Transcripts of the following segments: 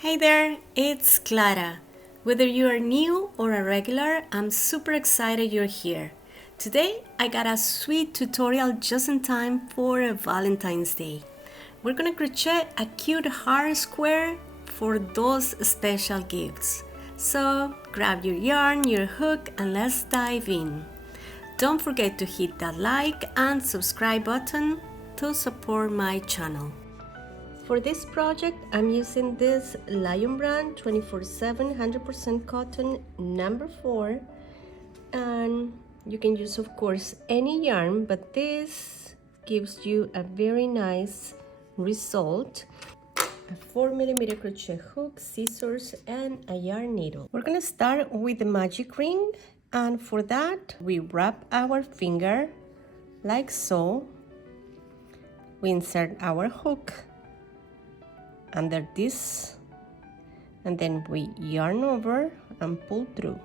Hey there, it's Clara. Whether you are new or a regular, I'm super excited you're here. Today, I got a sweet tutorial just in time for Valentine's Day. We're gonna crochet a cute heart square for those special gifts. So, grab your yarn, your hook, and let's dive in. Don't forget to hit that like and subscribe button to support my channel. For this project, I'm using this Lion Brand 24/7 100% cotton number 4, and you can use, of course, any yarn, but this gives you a very nice result. A 4mm crochet hook, scissors, and a yarn needle. We're gonna start with the magic ring, and for that, we wrap our finger like so. We insert our hook under this, and then we yarn over and pull through,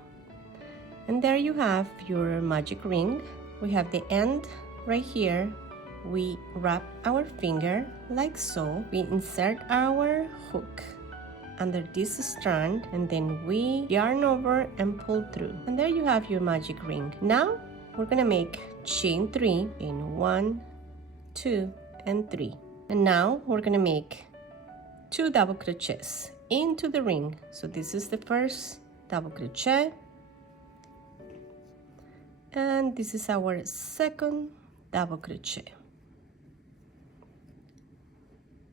and there you have your magic ring. We have the end right here. We wrap our finger like so. We insert our hook under this strand, and then we yarn over and pull through, and there you have your magic ring. Now we're gonna make chain 3 in 1, 2, and 3, and now we're gonna make 2 double crochets into the ring. So this is the first double crochet, and this is our second double crochet.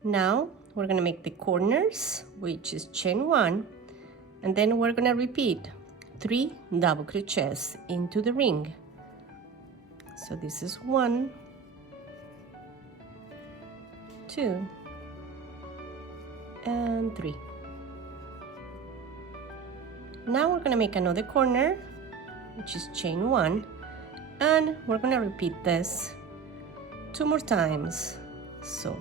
Now we're gonna make the corners, which is chain 1, and then we're gonna repeat 3 double crochets into the ring. So this is 1, 2, and 3. Now we're gonna make another corner, which is chain 1, and we're gonna repeat this 2 more times. So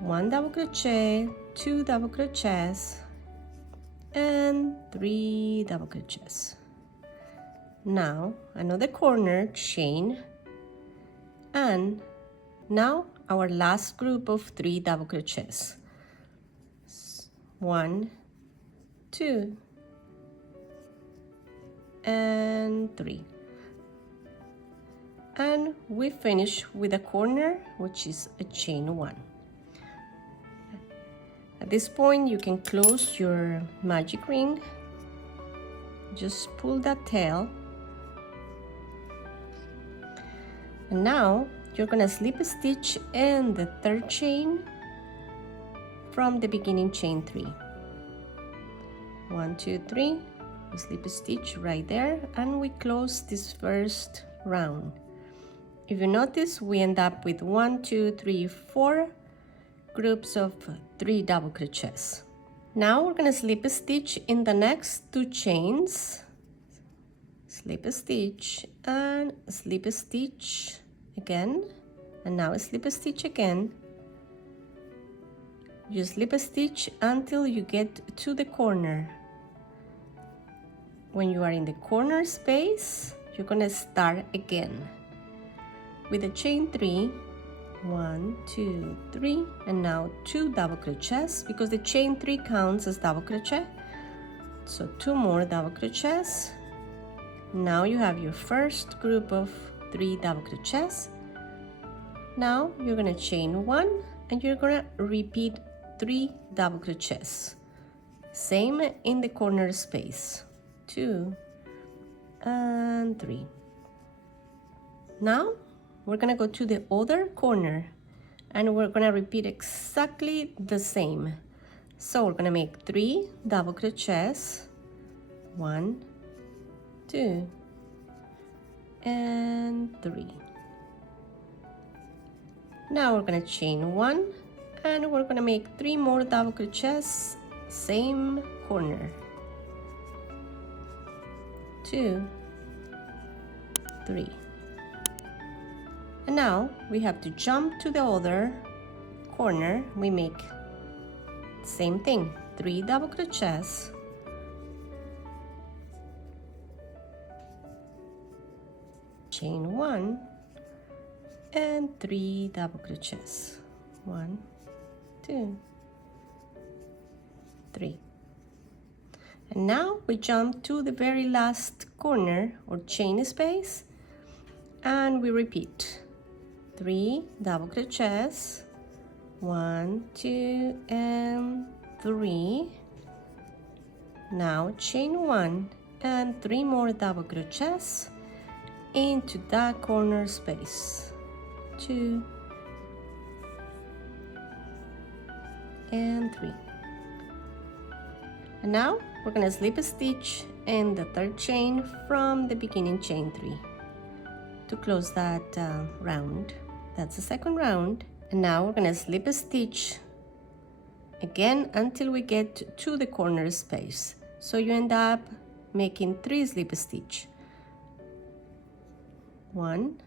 1 double crochet, 2 double crochets, and 3 double crochets. Now another corner, chain, and now our last group of 3 double crochets. 1, 2, and 3, and we finish with a corner, which is a chain 1. At this point, you can close your magic ring. Just pull that tail, and now you're gonna slip stitch in the third chain from the beginning chain 3. 1, 2, 3. We slip a stitch right there, and we close this first round. If you notice, we end up with 1, 2, 3, 4 groups of 3 double crochets. Now we're gonna slip a stitch in the next 2 chains. Slip a stitch and slip a stitch again, and now slip a stitch again. You slip a stitch until you get to the corner. When you are in the corner space, you're gonna start again with a chain 3, 1, 2, 3, and now 2 double crochets, because the chain 3 counts as double crochet. So 2 more double crochets. Now you have your first group of 3 double crochets. Now you're gonna chain 1, and you're gonna repeat 3 double crochets. Same in the corner space. 2 and 3. Now we're gonna go to the other corner, and we're gonna repeat exactly the same. So we're gonna make 3 double crochets, 1, 2, and 3. Now we're gonna chain 1, and we're gonna make 3 more double crochets, same corner. 2, 3. And now we have to jump to the other corner. We make same thing, 3 double crochets, chain 1, and 3 double crochets. 1, 2, 3. And now we jump to the very last corner or chain space, and we repeat 3 double crochets, 1, 2, and 3. Now chain 1 and 3 more double crochets into that corner space, 2 and 3. And now we're going to slip a stitch in the third chain from the beginning chain 3 to close that round. That's the second round. And now we're going to slip a stitch again until we get to the corner space. So you end up making 3 slip stitch. 1,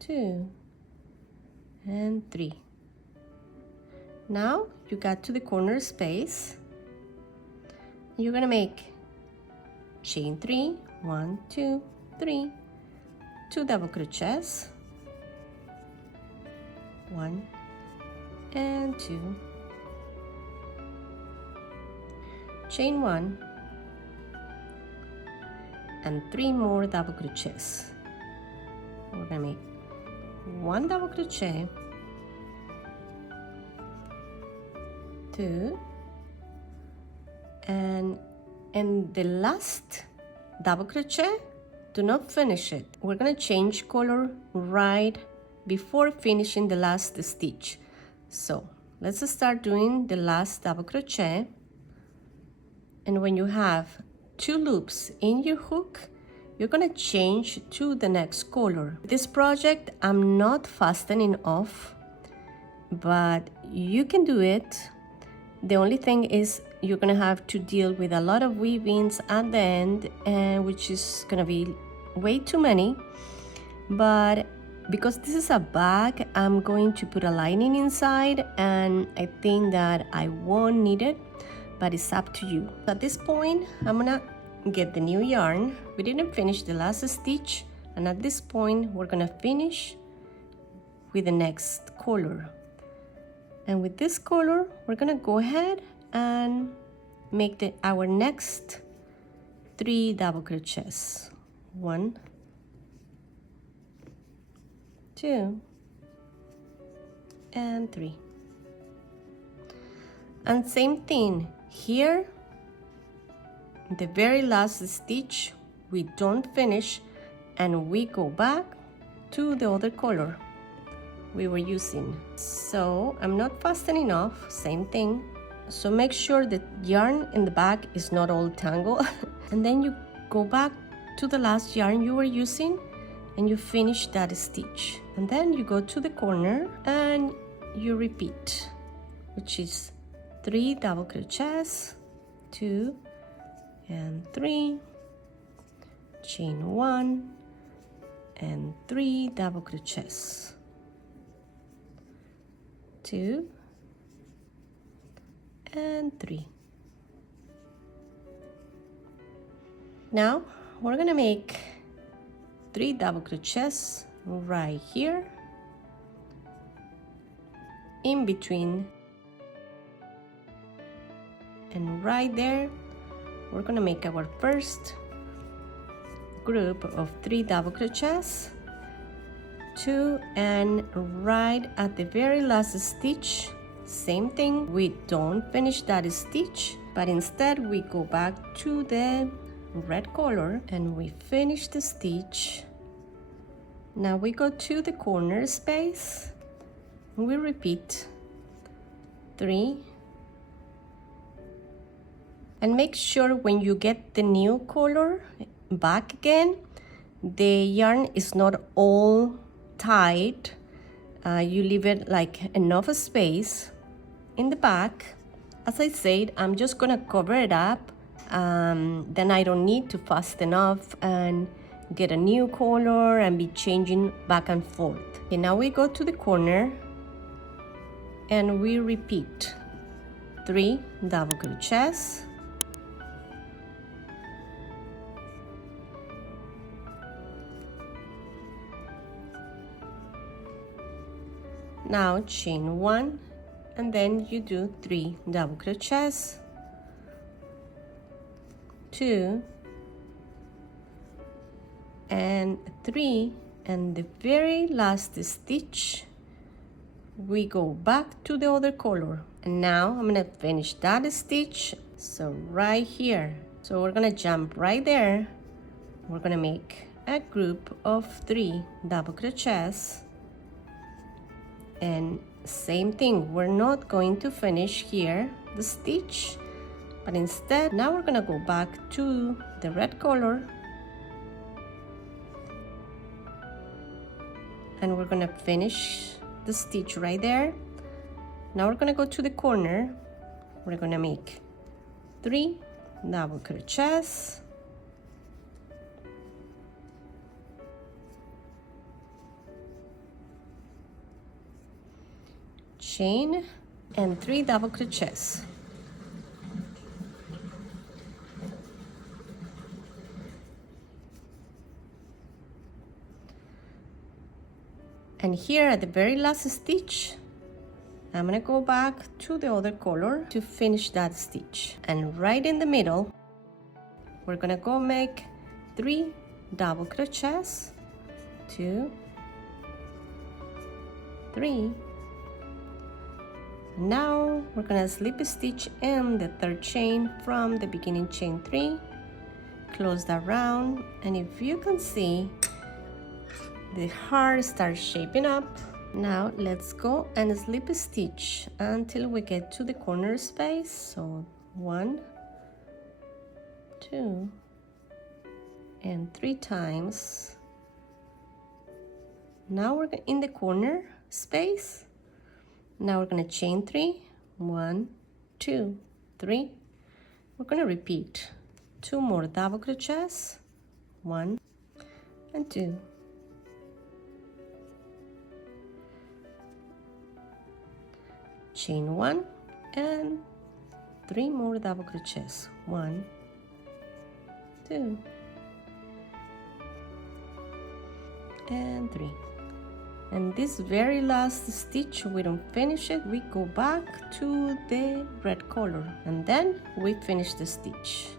2, and 3. Now you got to the corner space. You're gonna make chain 3, 1, 2, 3, 2 double crochets, 1 and 2, chain 1 and 3 more double crochets. We're gonna make 1 double crochet, 2, and in the last double crochet, do not finish it. We're gonna change color right before finishing the last stitch. So let's start doing the last double crochet, and when you have 2 loops in your hook, you're gonna change to the next color. This project I'm not fastening off, but you can do it. The only thing is you're gonna have to deal with a lot of weavings at the end, which is gonna be way too many. But because this is a bag, I'm going to put a lining inside, and I think that I won't need it, but it's up to you. At this point, I'm gonna get the new yarn. We didn't finish the last stitch, and at this point we're gonna finish with the next color. And with this color, we're gonna go ahead and make our next 3 double crochets. 1, 2, and 3. And same thing here, the very last stitch we don't finish, and we go back to the other color we were using. So I'm not fastening off, same thing. So make sure the yarn in the back is not all tangled. And then you go back to the last yarn you were using and you finish that stitch. And then you go to the corner and you repeat, which is 3 double crochets, 2 and 3, chain 1 and 3 double crochets, 2 and 3. Now we're gonna make 3 double crochets right here in between, and right there we're gonna make our first group of 3 double crochets, 2, and right at the very last stitch, same thing, we don't finish that stitch, but instead we go back to the red color and we finish the stitch. Now we go to the corner space and we repeat 3, and make sure when you get the new color back again, the yarn is not all tight. You leave it like enough space in the back. As I said, I'm just gonna cover it up, then I don't need to fasten off and get a new color and be changing back and forth. Okay, now we go to the corner and we repeat 3 double crochets, now chain 1 and then you do 3 double crochets, 2 and 3, and the very last stitch we go back to the other color. And now I'm gonna finish that stitch, so right here. So we're gonna jump right there. We're gonna make a group of 3 double crochets, and same thing, we're not going to finish here the stitch, but instead now we're gonna go back to the red color, and we're gonna finish the stitch right there. Now we're gonna go to the corner. We're gonna make 3 double crochets, chain, and 3 double crochets. And here at the very last stitch, I'm gonna go back to the other color to finish that stitch. And right in the middle, we're gonna go make 3 double crochets, 2, 3. Now we're gonna slip stitch in the 3rd chain from the beginning chain 3, close that round, and if you can see, the heart starts shaping up. Now let's go and slip stitch until we get to the corner space. So 1, 2, and 3 times. Now we're in the corner space. Now we're gonna chain 3, 1, 2, 3. We're gonna repeat 2 more double crochets, 1 and 2. Chain 1 and 3 more double crochets, 1, 2, and 3. And this very last stitch, we don't finish it, we go back to the red color, and then we finish the stitch.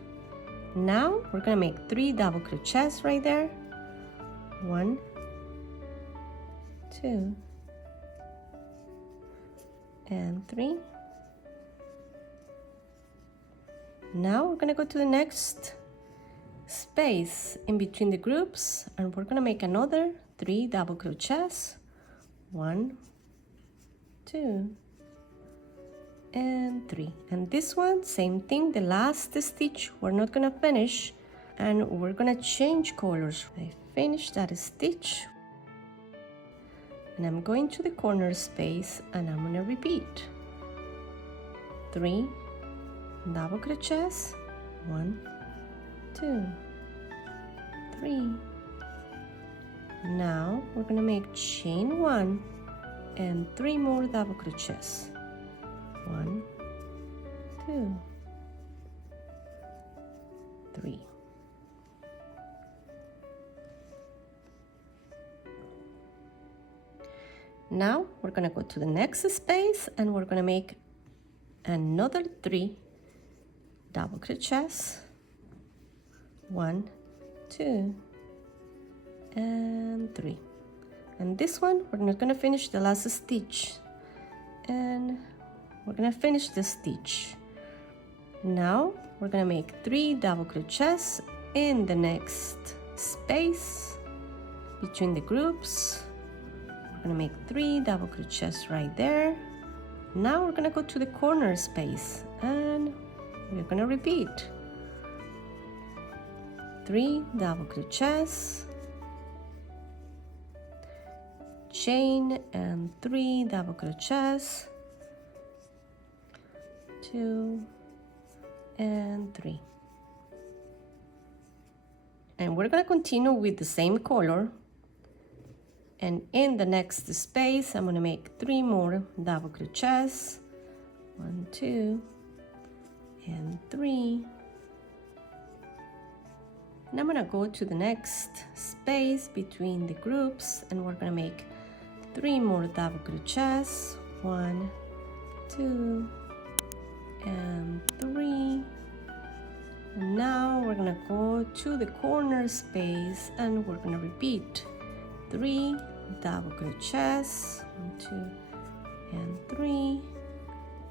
Now we're gonna make 3 double crochets right there, 1, 2, and 3. Now we're gonna go to the next space in between the groups, and we're gonna make another 3 double crochets, 1, 2, and 3. And this one, same thing, the last stitch we're not gonna finish, and we're gonna change colors. I finished that stitch, and I'm going to the corner space, and I'm gonna repeat 3 double crochets, 1, 2, 3. Now we're gonna make chain 1 and 3 more double crochets, 1, 2, 3. Now we're gonna go to the next space, and we're gonna make another 3 double crochets, 1, 2, and 3. And this one, we're not gonna finish the last stitch, and we're gonna finish the stitch. Now we're gonna make 3 double crochets in the next space between the groups. We're gonna make 3 double crochets right there. Now we're gonna go to the corner space, and we're gonna repeat 3 double crochets, chain, and 3 double crochets, 2 and 3. And we're gonna continue with the same color, and in the next space I'm gonna make 3 more double crochets, 1, 2, and 3. And I'm gonna go to the next space between the groups, and we're gonna make 3 more double crochets, 1, 2 and 3. And now we're gonna go to the corner space and we're gonna repeat 3 double crochets, 1, 2 and 3,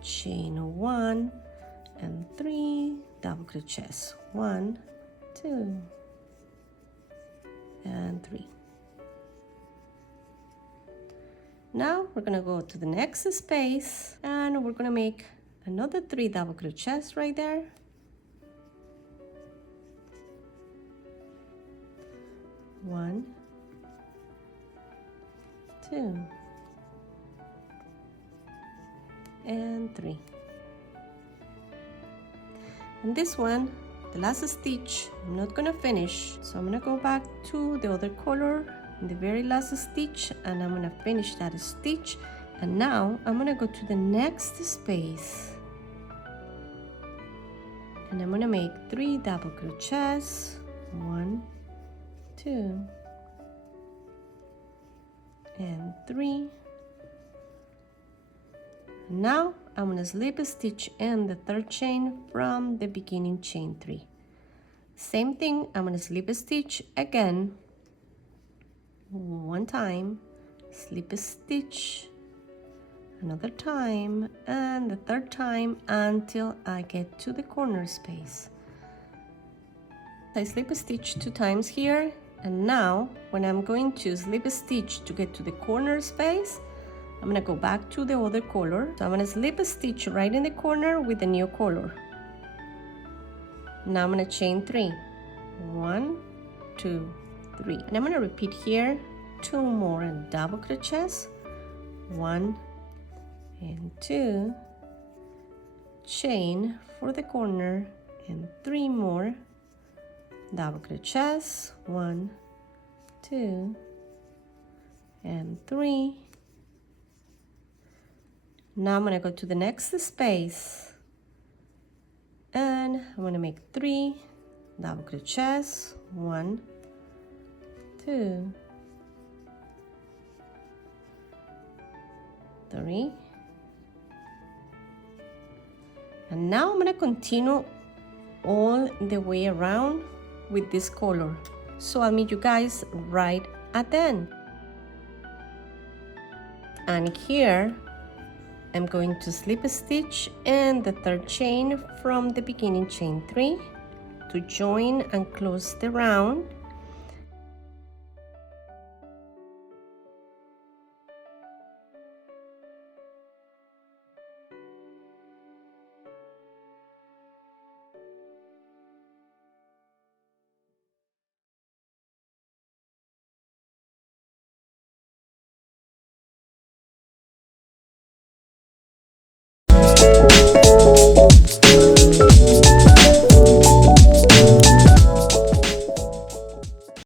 chain 1 and 3 double crochets, 1, 2 and 3. Now we're gonna go to the next space and we're gonna make another 3 double crochets right there. 1, 2 and 3. And this one, the last stitch, I'm not gonna finish, so I'm gonna go back to the other color in the very last stitch and I'm gonna finish that stitch. And now I'm gonna go to the next space and I'm gonna make 3 double crochets, 1, 2 and 3. Now I'm gonna slip a stitch in the third chain from the beginning chain 3. Same thing, I'm gonna slip a stitch again, one time, slip a stitch another time, and the third time until I get to the corner space. I slip a stitch 2 times here, and now when I'm going to slip a stitch to get to the corner space, I'm gonna go back to the other color. So I'm gonna slip a stitch right in the corner with the new color. Now I'm gonna chain 3, 1, 2, 3, and I'm gonna repeat here 2 more double crochets, 1 and 2, chain for the corner, and 3 more double crochets, 1, 2 and 3. Now I'm gonna go to the next space and I'm gonna make 3 double crochets, 1, 2, 3. And now I'm gonna continue all the way around with this color. So I'll meet you guys right at the end. And here I'm going to slip a stitch in the third chain from the beginning chain 3 to join and close the round.